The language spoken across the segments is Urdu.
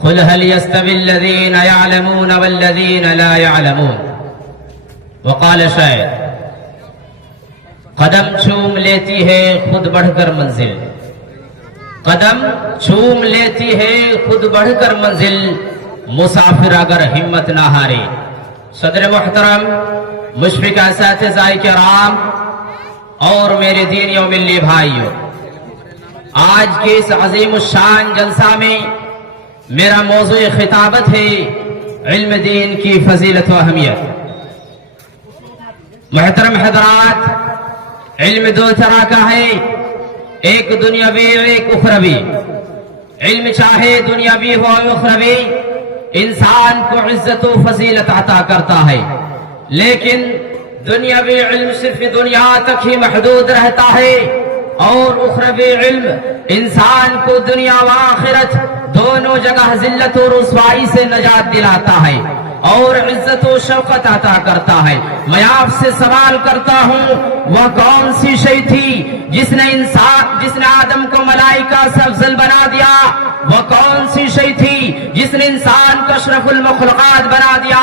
قل هل يستوي الذين يعلمون والذين لا يعلمون. وقال شاعر قدم چوم لیتی ہے خود بڑھ کر منزل، قدم چوم لیتی ہے خود بڑھ کر منزل، مسافر اگر ہمت نہ ہارے. صدر محترم، مشفق اساتذہ کرام اور میرے دینی و ملی بھائیوں، آج کے اس عظیم الشان جلسہ میں میرا موضوع خطابت ہے علم دین کی فضیلت و اہمیت. محترم حضرات، علم دو طرح کا ہے، ایک دنیاوی ایک اخروی. علم چاہے دنیاوی ہو یا اخروی انسان کو عزت و فضیلت عطا کرتا ہے، لیکن دنیاوی علم صرف دنیا تک ہی محدود رہتا ہے، اور اخروی علم انسان کو دنیا و آخرت دونوں جگہ ذلت و رسوائی سے نجات دلاتا ہے اور عزت و شوقت عطا کرتا ہے. میں آپ سے سوال کرتا ہوں، وہ کون سی شے تھی جس نے آدم کو ملائکہ سے افضل بنا دیا؟ وہ کون سی شے تھی جس نے انسان کو اشرف المخلوقات بنا دیا؟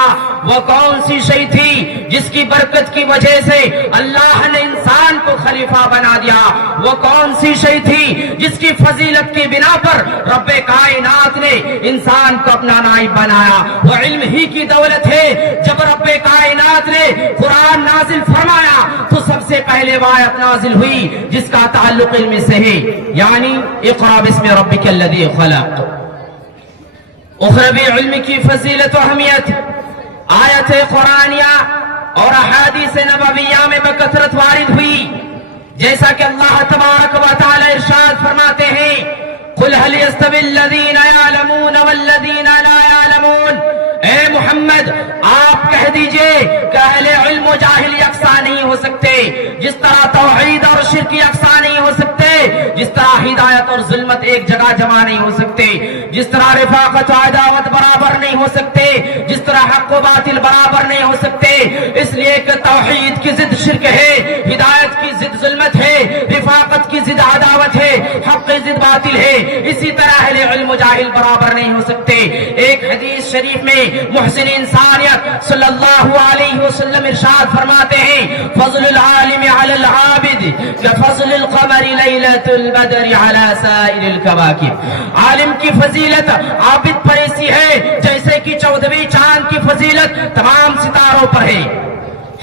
وہ کون سی شے تھی جس کی برکت کی وجہ سے اللہ نے انسان کو خلیفہ بنا دیا؟ وہ کون سی شے تھی جس کی فضیلت کی بنا پر رب کائنات نے انسان کو اپنا نائب بنایا؟ وہ علم ہی کی دولت ہے. جب رب کائنات نے قرآن نازل فرمایا تو سب سے پہلے وہ آیت نازل ہوئی جس کا تعلق علم سے ہے، یعنی اقرأ باسم ربک الذی خلق. اخروی علم کی فضیلت و اہمیت آیت قرآنیہ اور احادیث نبویہ میں بکثرت وارد ہوئی، جیسا کہ اللہ تبارک و تعالی ارشاد فرماتے ہیں قل هل يستوي الذين يعلمون والذين لا يعلمون. اے محمد آپ کہہ دیجئے کہ اہل علم و جاہل یکساں نہیں ہو سکتے، جس طرح توحید اور شرک یکساں نہیں ہو سکتے، جس طرح ہدایت اور ظلمت ایک جگہ جمع نہیں ہو سکتے، جس طرح رفاقت و عداوت برابر نہیں ہو سکتے، جس طرح حق و باطل برابر نہیں ہو سکتے. اس لیے کہ توحید کی ضد شرک ہے، ہدایت کی ضد ظلمت ہے، رفاقت کی ضد عداوت ہے، حق کی ضد باطل ہے. اسی طرح اہل علم و جاہل برابر نہیں ہو سکتے. ایک حدیث شریف میں محسن انسانیت صلی اللہ علیہ وسلم ارشاد فرماتے ہیں فضل العالم علی العابد كفضل القمر لیلۃ البدر علی سائر الکواکب. عالم کی فضیلت عابد پر ایسی ہے جیسے کہ 14ویں چاند کی فضیلت تمام ستاروں پر ہے.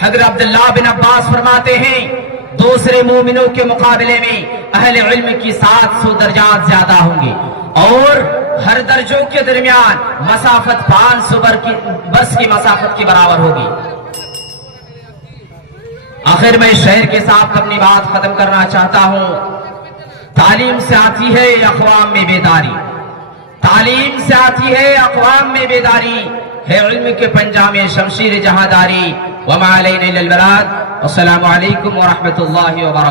حضرت عبداللہ بن عباس فرماتے ہیں دوسرے مومنوں کے مقابلے میں اہل علم کی 700 درجات زیادہ ہوں گے، اور ہر درجوں کے درمیان مسافت 500 برس کی مسافت کی برابر ہوگی. آخر میں اس شعر کے ساتھ اپنی بات ختم کرنا چاہتا ہوں. تعلیم سے آتی ہے اقوام میں بیداری، تعلیم سے آتی ہے اقوام میں بیداری، ہے علم کے پنجہ میں شمشیر جہاداری. وما علینا الا البلاغ. السلام علیکم ورحمۃ اللہ وبرکاتہ.